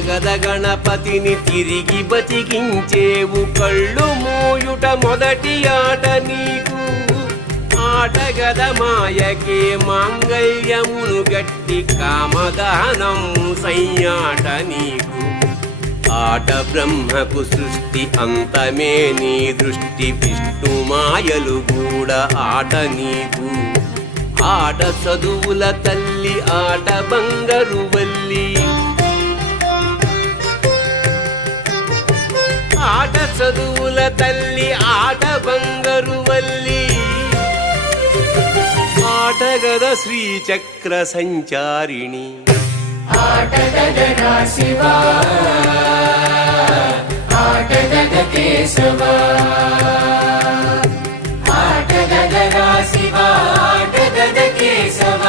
ఆటగద గణపతిని తిరిగి బతికించేవు కళ్ళు మూయుట మొదటి ఆట నీకు ఆటగద మాయకే మాంగళ్యమును గట్టి కామదానం సయ్యాట నీకు ఆట బ్రహ్మకు సృష్టి అంతమే నీ దృష్టి విష్ణు మాయలు కూడా ఆట నీకు ఆట చదువుల తల్లి ఆట బంగారు వల్లి ఆట చదువుల తల్లి ఆట బంగారు వల్లి ఆటగద శ్రీచక్ర సంచారిణి ఆటగద శివా ఆటగద కేశవా ఆటగద శివా ఆటగద కేశవ